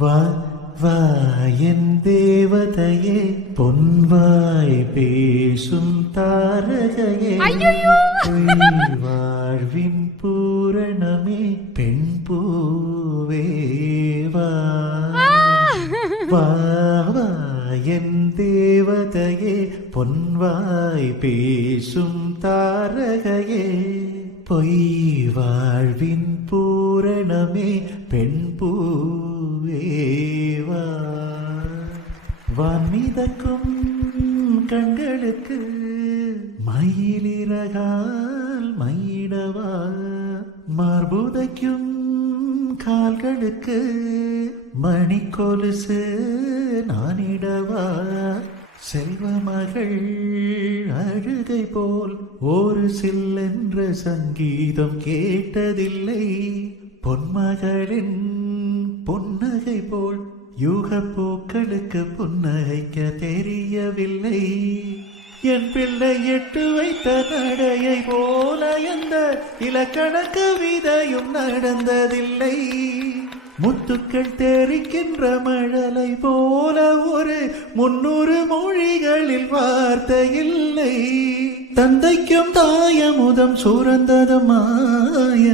வா வா என் தேவதையே, பொன்வாய் பேசும் தாரகையே, பொய் வாழ்வின் பூரணமே, பெண் பூவே வா. வா வா என் தேவதையே, பொன்வாய் பேசும் தாரகையே, பொய் வாழ்வின் பூரணமே, பெண் பூவே வா. வான்மிதக்கும் கண்களுக்கு மயிலிறகால் மயிடவா, மார்புதைக்கும் கால்களுக்கு மணிக்கொலுசு நானிடவா. செல்வமகள் அழுகை போல் ஒரு சில்லென்ற சங்கீதம் கேட்டதில்லை, பொன்மகளின் பொன்னகை போல் யூக பூக்களுக்கு புன்னகைக்க தெரியவில்லை. என் பிள்ளை எட்டு வைத்த நடையை போல எந்த இலக்கண கவிதையும் நடந்ததில்லை. முத்துக்கள் தெரிக்கின்ற மழலை போல ஒரு 300 மொழிகளில் வார்த்தை இல்லை. தந்தைக்கும் தாயமுதம் சுரந்தது மாய